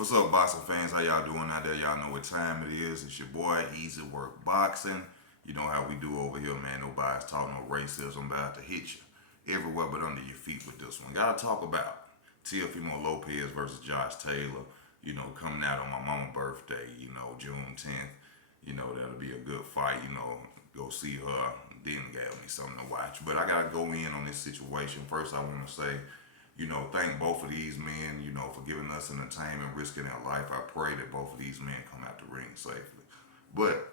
What's up, boxing fans? How y'all doing out there? Y'all know what time it is. It's your boy, Easy Work Boxing. You know how we do over here, man. Nobody's talking no racism. I'm about to hit you everywhere but under your feet with this one. Gotta talk about Teofimo Lopez versus Josh Taylor. Coming out on my mama's birthday, June 10th. That'll be a good fight, go see her. Then got me something to watch. But I gotta go in on this situation. First, I wanna say thank both of these men, for giving us entertainment, risking their life. I pray that both of these men come out the ring safely. But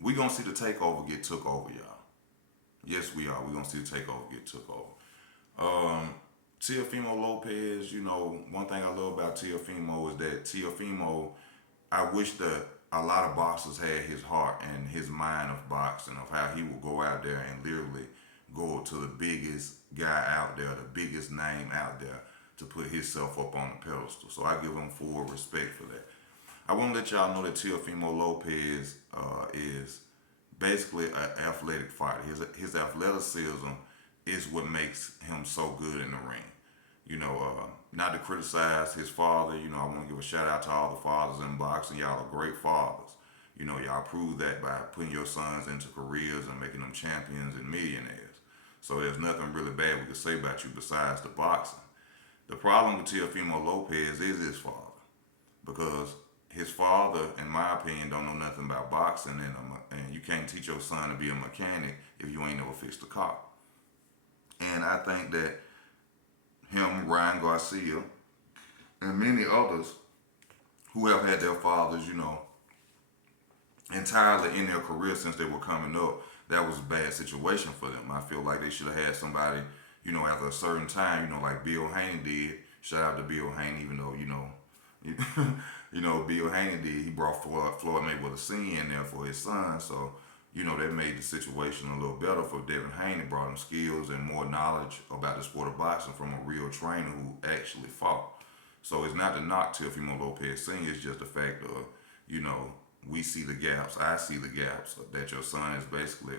we gonna see the takeover get took over, y'all. Yes, we are. We gonna see the takeover get took over. Teofimo Lopez, one thing I love about Teofimo is that Teofimo, I wish that a lot of boxers had his heart and his mind of boxing, of how he will go out there and literally go to the biggest guy out there, the biggest name out there, to put himself up on the pedestal. So I give him full respect for that. I want to let y'all know that Teofimo Lopez is basically an athletic fighter. His athleticism is what makes him so good in the ring. Not to criticize his father, I want to give a shout out to all the fathers in boxing. Y'all are great fathers. Y'all prove that by putting your sons into careers and making them champions and millionaires. So there's nothing really bad we could say about you besides the boxing. The problem with Teofimo Lopez is his father, because his father, in my opinion, don't know nothing about boxing, and you can't teach your son to be a mechanic if you ain't never fixed a car. And I think that him, Ryan Garcia, and many others who have had their fathers, entirely in their career since they were coming up, that was a bad situation for them. I feel like they should have had somebody, after a certain time, like Bill Haney did. Shout out to Bill Haney, even though, Bill Haney did. He brought Floyd Mayweather Sr. in there for his son, so that made the situation a little better for Devin Haney. Brought him skills and more knowledge about the sport of boxing from a real trainer who actually fought. So it's not to knock Teofimo Lopez Sr., it's just the fact of, we see the gaps. I see the gaps that your son is basically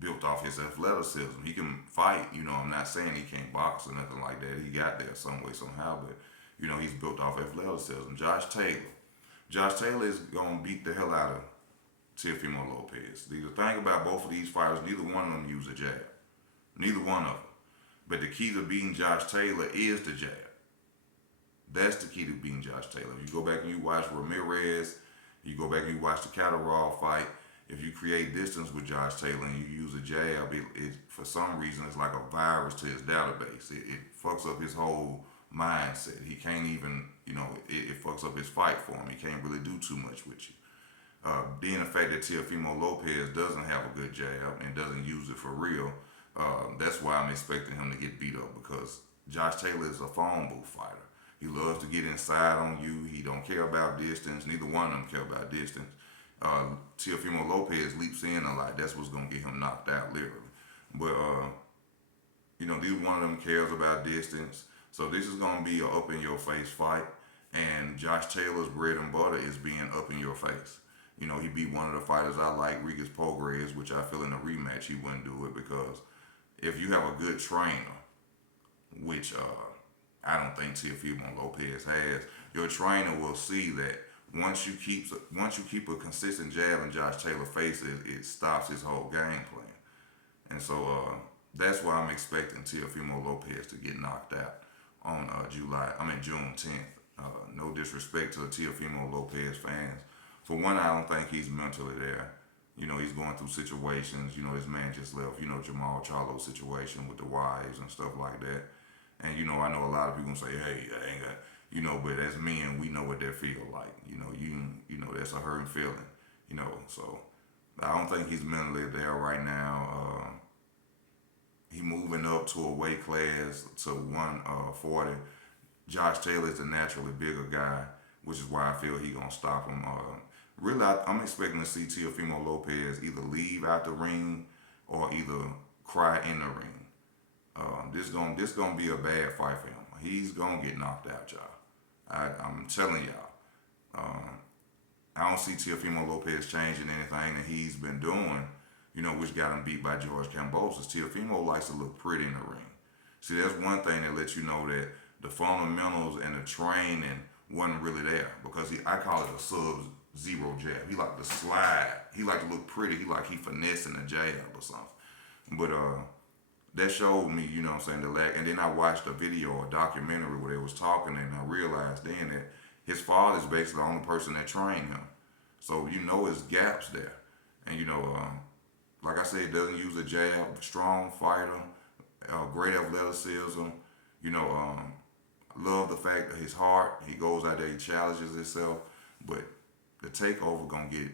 built off his athleticism. He can fight. I'm not saying he can't box or nothing like that. He got there some way, somehow. But, he's built off athleticism. Josh Taylor. Josh Taylor is going to beat the hell out of Teofimo Lopez. The thing about both of these fighters, neither one of them use a jab. Neither one of them. But the key to beating Josh Taylor is the jab. That's the key to beating Josh Taylor. If you go back and you watch Ramirez, you go back and you watch the Catterall fight, if you create distance with Josh Taylor and you use a jab, it for some reason, it's like a virus to his database. It fucks up his whole mindset. He can't even, it fucks up his fight for him. He can't really do too much with you. Being the fact that Teofimo Lopez doesn't have a good jab and doesn't use it for real, that's why I'm expecting him to get beat up, because Josh Taylor is a phone booth fighter. He loves to get inside on you. He don't care about distance. Neither one of them care about distance. Teofimo Lopez leaps in a lot. That's what's going to get him knocked out, literally. But, neither one of them cares about distance. So this is going to be an up-in-your-face fight. And Josh Taylor's bread and butter is being up in your face. He beat one of the fighters I like, Regis Prograis, which I feel in a rematch he wouldn't do it, because if you have a good trainer, which I don't think Teofimo Lopez has, your trainer will see that once you keep a consistent jab in Josh Taylor's face, it stops his whole game plan. And so that's why I'm expecting Teofimo Lopez to get knocked out on June 10th. No disrespect to the Teofimo Lopez fans. For one, I don't think he's mentally there. He's going through situations. His man just left, Jamal Charlo's situation with the wives and stuff like that. And, I know a lot of people say, hey, I ain't got, but as men, we know what that feel like. That's a hurting feeling, So I don't think he's mentally there right now. He moving up to a weight class to 140. Josh Taylor is a naturally bigger guy, which is why I feel he gonna stop him. Really, I'm expecting to see Teofimo Lopez either leave out the ring or either cry in the ring. This gonna be a bad fight for him. He's gonna get knocked out, y'all. I'm telling y'all. I don't see Teofimo Lopez changing anything that he's been doing, which got him beat by George Kambosos. Teofimo likes to look pretty in the ring. See, that's one thing that lets you know that the fundamentals and the training wasn't really there because I call it a sub-zero jab. He like to slide. He like to look pretty. He finessing the jab or something. But that showed me, you know what I'm saying, the lack. And then I watched a video, a documentary where they was talking, and I realized then that his father is basically the only person that trained him. So you know his gaps there. And like I said, doesn't use a jab, strong fighter, great athleticism. You know, love the fact that his heart, he goes out there, he challenges himself. But the Takeover gonna get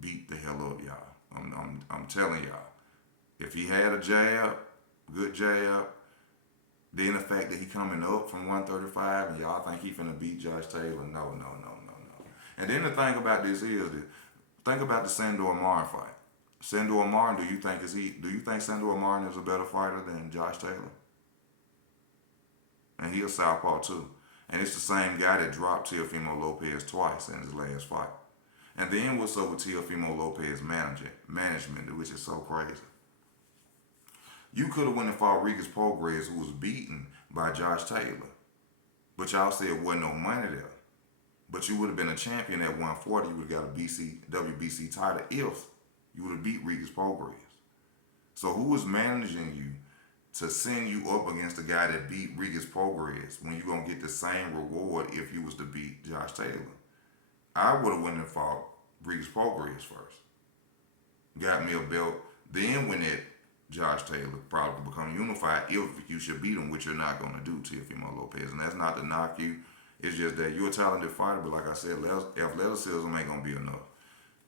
beat the hell up, y'all. I'm telling y'all. If he had a jab, good jab, then the fact that he coming up from 135 and y'all think he finna beat Josh Taylor, no. And then the thing about this is that think about the Sandor Martin fight. Sandor Martin, do you think Sandor Martin is a better fighter than Josh Taylor? And he a southpaw too. And it's the same guy that dropped Teofimo Lopez twice in his last fight. And then what's up with Teofimo Lopez management, which is so crazy. You could have went and fought Regis Prograis, who was beaten by Josh Taylor. But y'all said there wasn't no money there. But you would have been a champion at 140. You would have got a WBC title if you would have beat Regis Prograis. So who was managing you to send you up against the guy that beat Regis Prograis when you're going to get the same reward if you was to beat Josh Taylor? I would have went and fought Regis Prograis first. Got me a belt. Then when that Josh Taylor probably become unified if you should beat him, which you're not going to do, Teofimo Lopez. And that's not to knock you. It's just that you're a talented fighter, but like I said, athleticism ain't going to be enough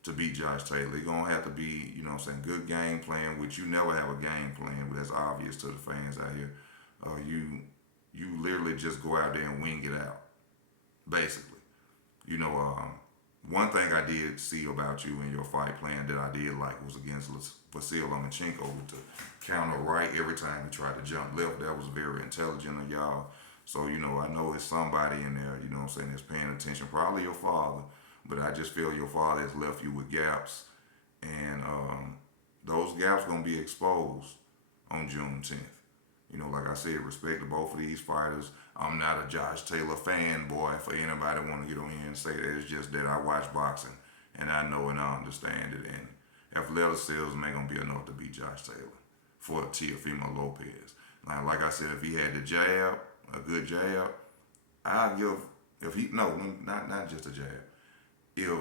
to beat Josh Taylor. You're going to have to be, you know what I'm saying, good game plan, which you never have a game plan, but that's obvious to the fans out here. You literally just go out there and wing it out, basically. One thing I did see about you in your fight plan that I did like was against Vasil Lomachenko with the counter right every time he tried to jump left. That was very intelligent of y'all. So, I know it's somebody in there, you know what I'm saying, that's paying attention. Probably your father, but I just feel your father has left you with gaps. And those gaps going to be exposed on June 10th. Like I said, respect to both of these fighters. I'm not a Josh Taylor fanboy for anybody want to get on here and say that. It's just that I watch boxing and I know and I understand it. And athleticism ain't going to be enough to beat Josh Taylor for Teofimo Lopez. Now, like I said, if he had the jab, a good jab, not just a jab. If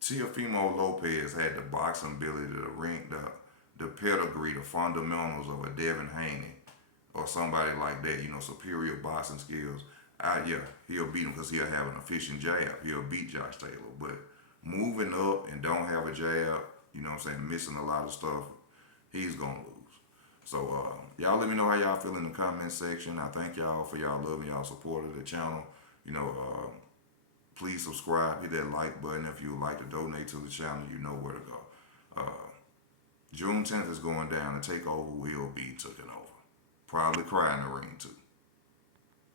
Teofimo Lopez had the boxing ability, the pedigree, the fundamentals of a Devin Haney or somebody like that, superior boxing skills, he'll beat him because he'll have an efficient jab. He'll beat Josh Taylor. But moving up and don't have a jab, missing a lot of stuff, he's going to lose. So, y'all let me know how y'all feel in the comment section. I thank y'all for y'all love and y'all support of the channel. Please subscribe, hit that like button. If you would like to donate to the channel, you know where to go. June 10th is going down. The Takeover will be taken over. Probably cry in the ring too.